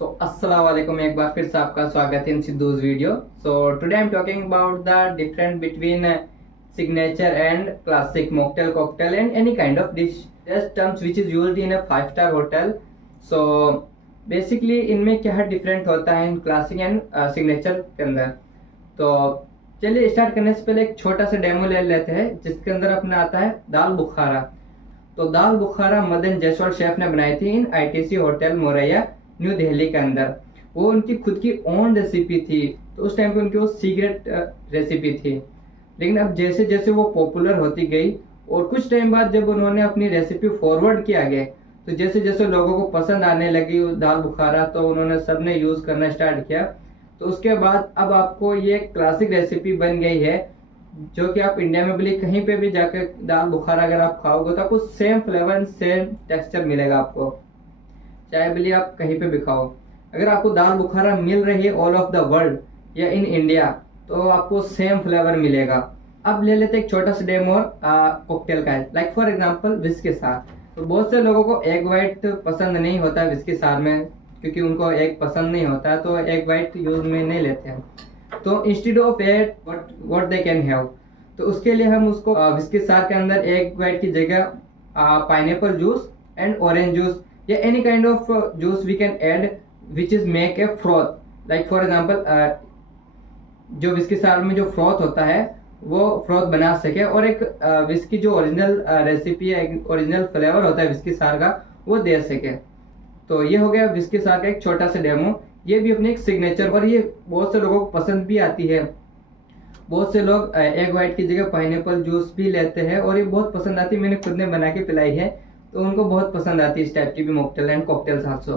अस्सलाम वालेकुम, एक बार फिर से आपका स्वागत है in Sidhu's video. Today I am talking about the difference between signature and classic mocktail, cocktail and any kind of dish terms which is used in a 5 star hotel. So basically इनमें क्या डिफरेंट होता है इन classic and signature के अंदर। तो चलिए start करने से पहले एक छोटा सा डेमो ले लेते हैं जिसके अंदर अपना आता है दाल बुखारा। तो दाल बुखारा मदन जायसवाल शेफ ने बनाई थी इन आईटीसी होटल मोरैया न्यू दिल्ली के अंदर। वो उनकी खुद की ओन रेसिपी थी, तो उस टाइम पे उनकी वो सीक्रेट रेसिपी थी। लेकिन अब जैसे जैसे वो पॉपुलर होती गई और कुछ टाइम बाद जब उन्होंने अपनी रेसिपी फॉरवर्ड किया गया, तो जैसे जैसे लोगों को पसंद आने लगी दाल बुखारा, तो उन्होंने सबने यूज करना स्टार्ट किया। तो उसके बाद अब आपको ये क्लासिक रेसिपी बन गई है, जो कि आप इंडिया में भी कहीं पे भी जाकर दाल बुखारा अगर आप खाओगे तो आपको सेम फ्लेवर सेम टेक्सचर मिलेगा आपको, चाहे भले आप कहीं पे भी खाओ। अगर आपको दाल बुखारा मिल रही है ऑल ऑफ द वर्ल्ड या इन इंडिया, तो आपको सेम फ्लेवर मिलेगा। अब ले लेते एक छोटा सा डेमो कॉकटेल का है, लाइक फॉर एग्जांपल विस्की सार। तो बहुत से लोगों को एग वाइट पसंद नहीं होता है विस्की सार में, क्योंकि उनको एग पसंद नहीं होता है, तो एग वाइट यूज में नहीं लेते हैं। तो instead of egg what they can have, तो उसके लिए हम उसको विस्की सार के अंदर एग वाइट की जगह pineapple juice and orange juice या any kind of juice we can add which is make a froth. Like for example जो विस्की सार में जो फ्रॉथ होता है वो फ्रॉथ बना सके, और एक विस्की जो ओरिजिनल रेसिपी है, ओरिजिनल फ्लेवर होता है विस्की सार का, वो दे सके। तो ये हो गया विस्की सार का एक छोटा सा डेमो। ये भी अपनी एक सिग्नेचर, और ये बहुत से लोगों को पसंद भी आती है। बहुत से लोग एग वाइट की जगह पाइनएप्पल जूस भी लेते हैं और ये बहुत पसंद आती है। मैंने खुद ने बना के पिलाई है, तो उनको बहुत पसंद आती है इस टाइप की भी मॉकटेल एंड कॉकटेल्स आल्सो।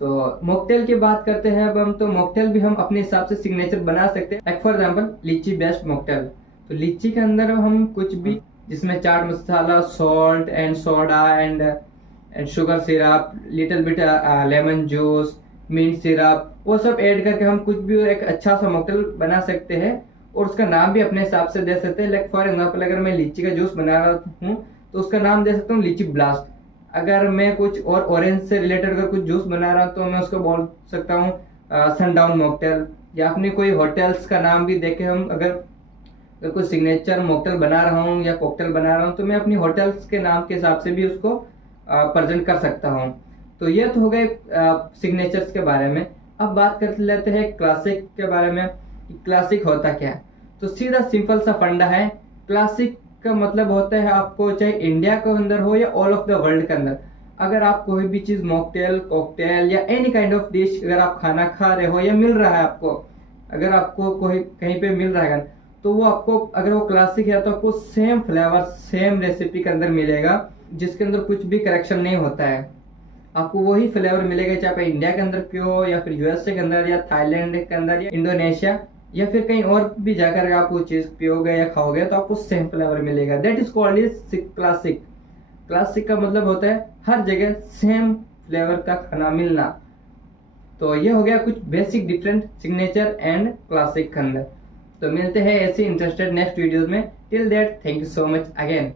तो मॉकटेल की बात करते हैं अब हम, तो मॉकटेल भी हम अपने हिसाब से सिग्नेचर बना सकते हैं। Like for example lychee based mocktail. तो लीची के अंदर हम कुछ भी, जिसमें chaat masala, salt and soda and sugar syrup, little bit lemon juice, mint syrup, वो सब ऐड करके हम कुछ भी एक अच्छा सा मॉकटेल बना सकते हैं, और उसका नाम भी अपने हिसाब से दे सकते हैं। लाइक फॉर एग्जांपल अगर मैं लीची का जूस बना रहा हूँ तो उसका नाम दे सकता हूँ लीची ब्लास्ट। अगर मैं कुछ और ऑरेंज से रिलेटेड अगर कुछ जूस बना रहा हूँ तो मैं उसको बोल सकता हूँ सनडाउन मॉकटेल। या अपने कोई होटल्स का नाम भी देके हम अगर कोई सिग्नेचर मॉकटेल बना रहा हूँ या कॉकटेल बना रहा हूँ, तो मैं अपनी होटल्स के नाम के हिसाब से भी उसको प्रेजेंट कर सकता हूँ। तो ये तो हो गए सिग्नेचर्स के बारे में। अब बात कर लेते हैं क्लासिक के बारे में। क्लासिक होता क्या है? तो सीधा सिंपल सा फंडा है। क्लासिक का मतलब होता है, आपको चाहे इंडिया के अंदर हो या ऑल ऑफ द वर्ल्ड के अंदर, अगर आप कोई भी चीज मॉकटेल, कॉकटेल या एनी काइंड ऑफ डिश अगर आप खाना खा रहे हो या मिल रहा है आपको, अगर आपको कोई कहीं पे मिल रहा है, तो वो आपको, अगर वो क्लासिक है तो आपको सेम फ्लेवर सेम रेसिपी के अंदर मिलेगा, जिसके अंदर कुछ भी करेक्शन नहीं होता है। आपको वही फ्लेवर मिलेगा, चाहे आप इंडिया के अंदर पियो या फिर यूएसए के अंदर या थाईलैंड के अंदर या इंडोनेशिया या फिर कहीं और भी जाकर आप वो चीज पियोगे या खाओगे, तो आपको सेम फ्लेवर मिलेगा। That is called is classic. Classic का मतलब होता है हर जगह सेम फ्लेवर का खाना मिलना। तो ये हो गया कुछ basic different signature and classic के अंदर। तो मिलते हैं ऐसे इंटरेस्टेड नेक्स्ट वीडियोस में। Till that, thank you so much again.